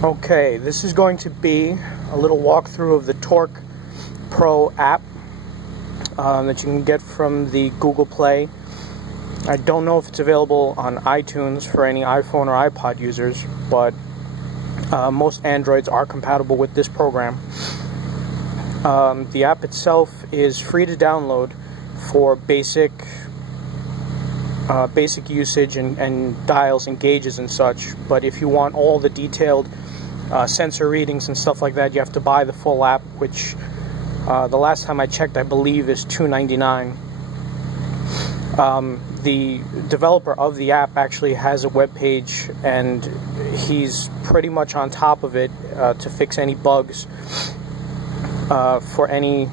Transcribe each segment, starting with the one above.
Okay, this is going to be a little walkthrough of the Torque Pro app that you can get from the Google Play. I don't know if it's available on iTunes for any iPhone or iPod users, but most Androids are compatible with this program. The app itself is free to download for basic usage and dials and gauges and such, but if you want all the detailed sensor readings and stuff like that, you have to buy the full app, which the last time I checked I believe is $2.99. The developer of the app actually has a web page, and he's pretty much on top of it to fix any bugs for any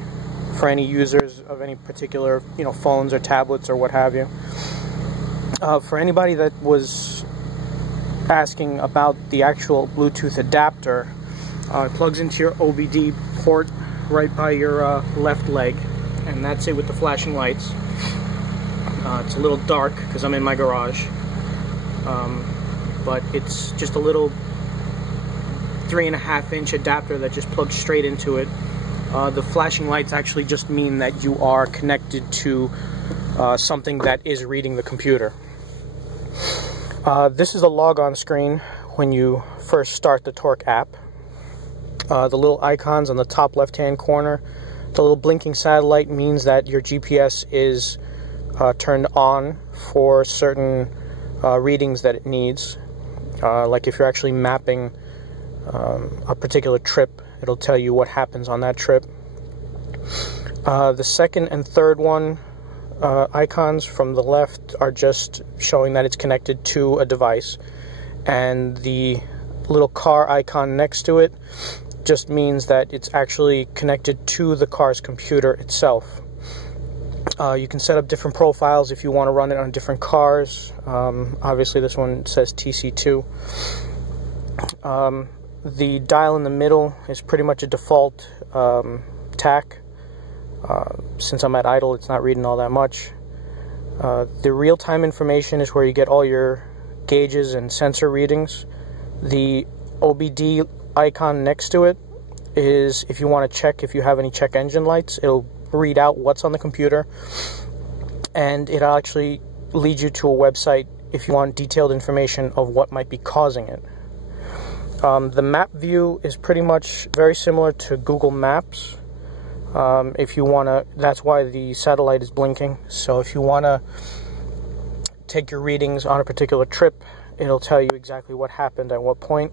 users of any particular phones or tablets or what have you. For anybody that was asking about the actual Bluetooth adapter, it plugs into your OBD port right by your left leg, and that's it with the flashing lights. It's a little dark because I'm in my garage, but it's just a little 3.5-inch adapter that just plugs straight into it. The flashing lights actually just mean that you are connected to something that is reading the computer. This is a logon screen when you first start the Torque app. The little icons on the top left-hand corner, the little blinking satellite means that your GPS is turned on for certain readings that it needs. Like if you're actually mapping a particular trip, it'll tell you what happens on that trip. The second and third one icons from the left are just showing that it's connected to a device, and the little car icon next to it just means that it's actually connected to the car's computer itself. You can set up different profiles if you want to run it on different cars. Obviously this one says TC2. The dial in the middle is pretty much a default TAC. Since I'm at idle, it's not reading all that much. The real-time information is where you get all your gauges and sensor readings. The OBD icon next to it is if you want to check if you have any check engine lights. It'll read out what's on the computer, and it'll actually lead you to a website if you want detailed information of what might be causing it. The map view is pretty much very similar to Google Maps. If you want to, that's why the satellite is blinking. So if you want to take your readings on a particular trip, it'll tell you exactly what happened at what point.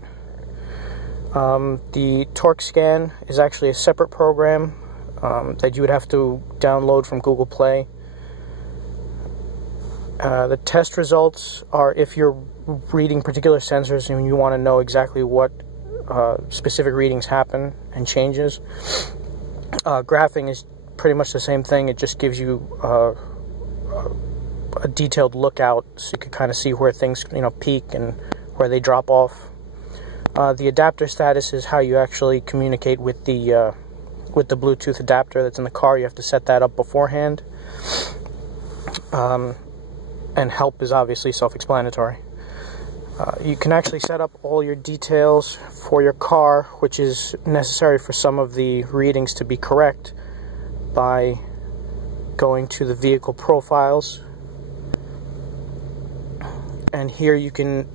The Torque Scan is actually a separate program that you would have to download from Google Play. The test results are if you're reading particular sensors and you want to know exactly what specific readings happen and changes. Graphing is pretty much the same thing. It just gives you a detailed lookout, so you can kind of see where things peak and where they drop off. The adapter status is how you actually communicate with the Bluetooth adapter that's in the car. You have to set that up beforehand. And help is obviously self-explanatory. You can actually set up all your details for your car, which is necessary for some of the readings to be correct, by going to the vehicle profiles. And here you can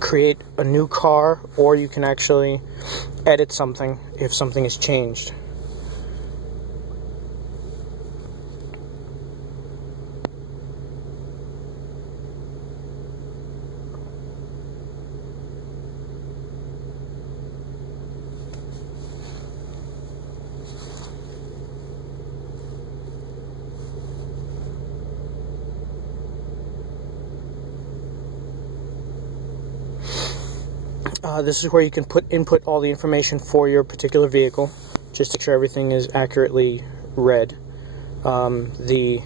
create a new car, or you can actually edit something if something is changed. This is where you can input all the information for your particular vehicle, just to make sure everything is accurately read. The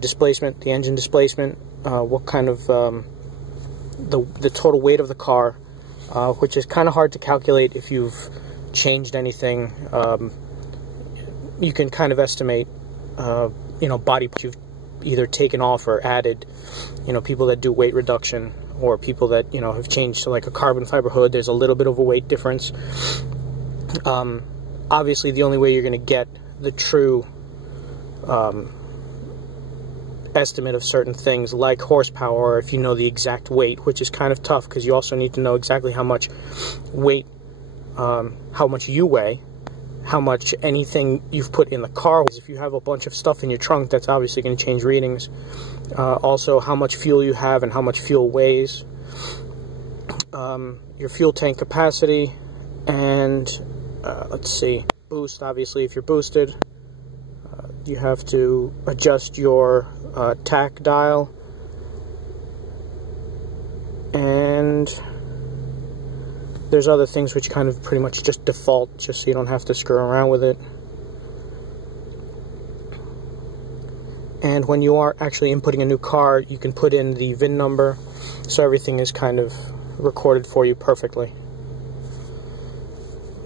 displacement, the engine displacement, what kind of the total weight of the car, which is kind of hard to calculate if you've changed anything. You can kind of estimate, body parts you've either taken off or added. People that do weight reduction or people that, you know, have changed to like a carbon fiber hood, there's a little bit of a weight difference. Obviously, the only way you're going to get the true estimate of certain things like horsepower, if you know the exact weight, which is kind of tough because you also need to know exactly how much weight, how much you weigh, how much anything you've put in the car. If you have a bunch of stuff in your trunk, that's obviously going to change readings. Also, how much fuel you have and how much fuel weighs, your fuel tank capacity, and let's see, boost. Obviously, if you're boosted, you have to adjust your tach dial, and there's other things which kind of pretty much just default, just so you don't have to screw around with it. And when you are actually inputting a new car, you can put in the VIN number, so everything is kind of recorded for you perfectly.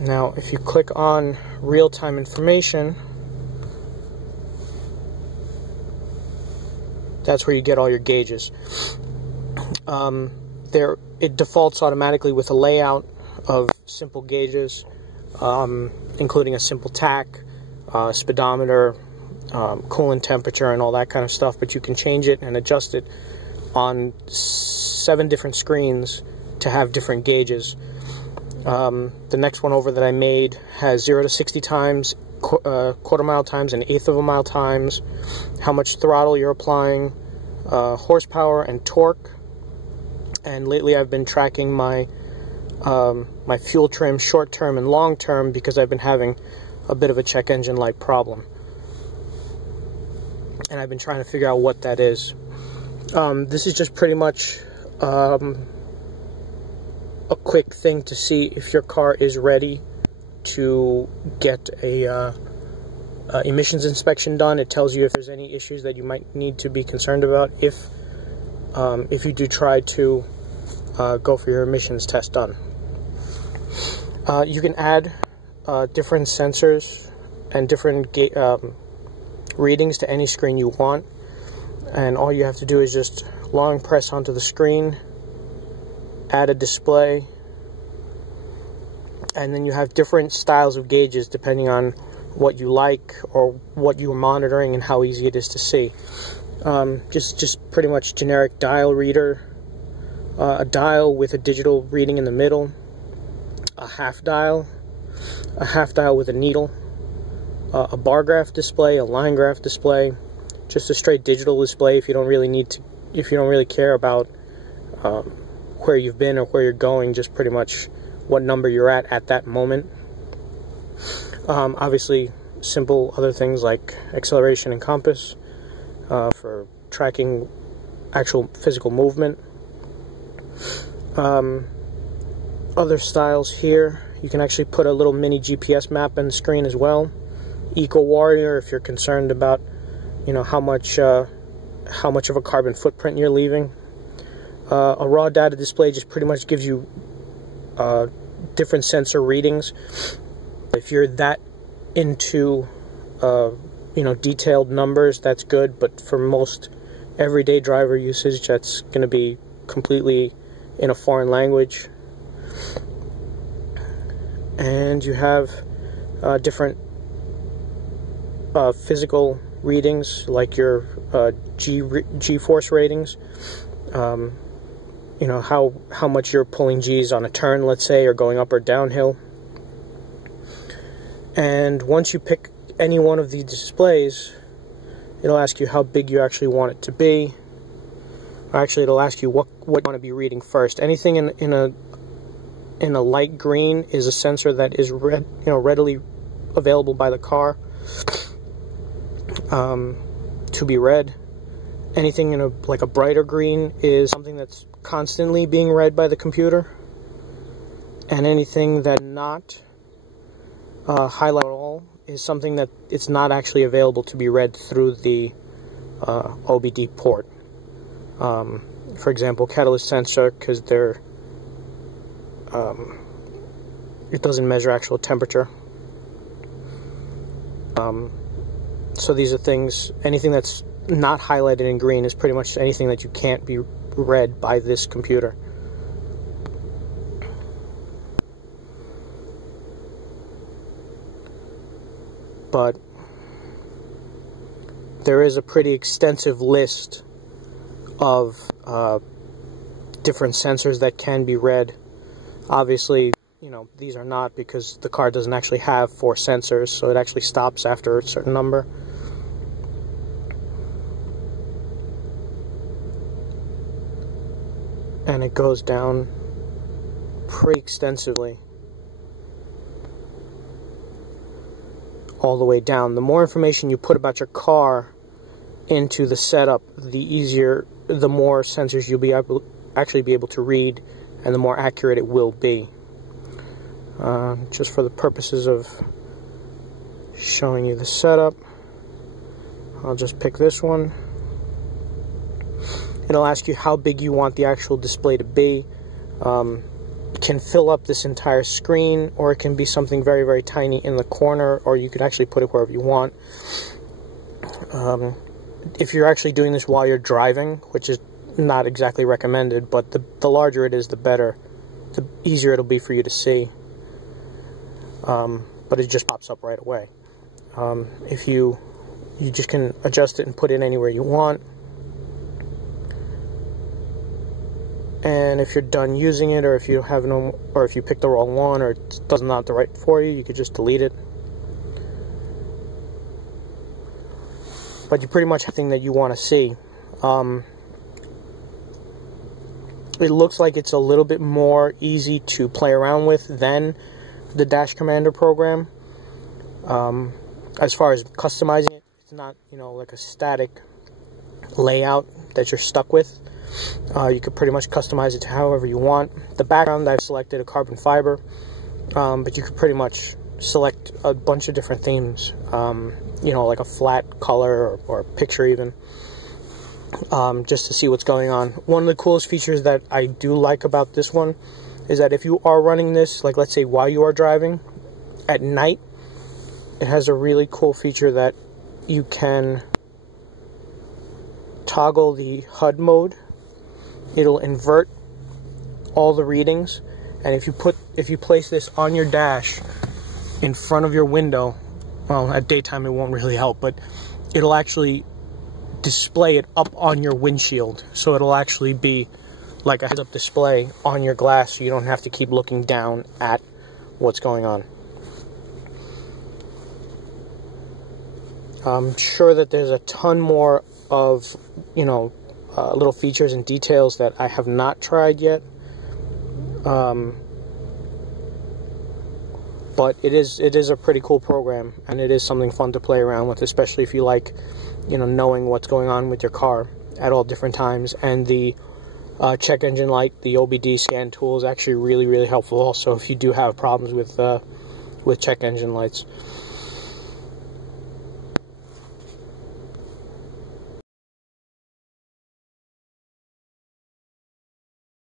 Now, if you click on real-time information, that's where you get all your gauges. It defaults automatically with a layout of simple gauges, including a simple tach, speedometer, coolant temperature, and all that kind of stuff, but you can change it and adjust it on 7 different screens to have different gauges. The next one over that I made has 0 to 60 times, quarter mile times, and eighth of a mile times, how much throttle you're applying, horsepower and torque. And lately I've been tracking my my fuel trim short term and long term because I've been having a bit of a check engine light problem, and I've been trying to figure out what that is. This is just pretty much a quick thing to see if your car is ready to get a emissions inspection done. It tells you if there's any issues that you might need to be concerned about if you do try to go for your emissions test done. You can add different sensors and different readings to any screen you want, and all you have to do is just long press onto the screen, add a display, and then you have different styles of gauges depending on what you like or what you're monitoring and how easy it is to see. Just pretty much generic dial reader, a dial with a digital reading in the middle, a half dial with a needle, a bar graph display, a line graph display, just a straight digital display if you don't really care about where you've been or where you're going, just pretty much what number you're at that moment. Obviously, simple other things like acceleration and compass for tracking actual physical movement. Other styles here, you can actually put a little mini GPS map in the screen as well. Eco Warrior, if you're concerned about, you know, how much of a carbon footprint you're leaving. A raw data display just pretty much gives you different sensor readings. If you're that into you know, detailed numbers, that's good, but for most everyday driver usage, that's going to be completely in a foreign language. And you have different physical readings, like your G-force ratings. You know, how much you're pulling G's on a turn, let's say, or going up or downhill. And once you pick any one of these displays, it'll ask you how big you actually want it to be. Actually, it'll ask you what you want to be reading first. Anything in a light green is a sensor that is readily available by the car to be read. Anything in like a brighter green is something that's constantly being read by the computer, and anything that not highlighted at all is something that it's not actually available to be read through the OBD port. For example, catalyst sensor, because it doesn't measure actual temperature. So these are things, anything that's not highlighted in green is pretty much anything that you can't be read by this computer. But there is a pretty extensive list of different sensors that can be read. Obviously, you know, these are not, because the car doesn't actually have 4 sensors, so it actually stops after a certain number. And it goes down pretty extensively, all the way down. The more information you put about your car into the setup, the more sensors you'll be actually be able to read, and the more accurate it will be. Just for the purposes of showing you the setup, I'll just pick this one. It'll ask you how big you want the actual display to be. It can fill up this entire screen, or it can be something very, very tiny in the corner, or you could actually put it wherever you want. If you're actually doing this while you're driving, which is not exactly recommended, but the larger it is, the better. The easier it'll be for you to see. But it just pops up right away. If you just can adjust it and put it anywhere you want. And if you're done using it, or if you have or if you pick the wrong one, or it's not the right for you, you could just delete it. But you pretty much have everything that you want to see. It looks like it's a little bit more easy to play around with than the Dash Commander program. As far as customizing it, it's not, you know, like a static layout that you're stuck with. You could pretty much customize it to however you want. The background, I've selected a carbon fiber, but you could pretty much select a bunch of different themes, you know, like a flat color or a picture even, just to see what's going on. One of the coolest features that I do like about this one is that if you are running this, like let's say while you are driving at night, it has a really cool feature that you can toggle the HUD mode. It'll invert all the readings, and if you place this on your dash in front of your window, well, at daytime it won't really help, but it'll actually display it up on your windshield, so it'll actually be like a heads-up display on your glass, so you don't have to keep looking down at what's going on. I'm sure that there's a ton more of, you know, little features and details that I have not tried yet, but it is a pretty cool program, and it is something fun to play around with, especially if you like, you know, knowing what's going on with your car at all different times. And the check engine light, the OBD scan tool, is actually really, really helpful also if you do have problems with check engine lights.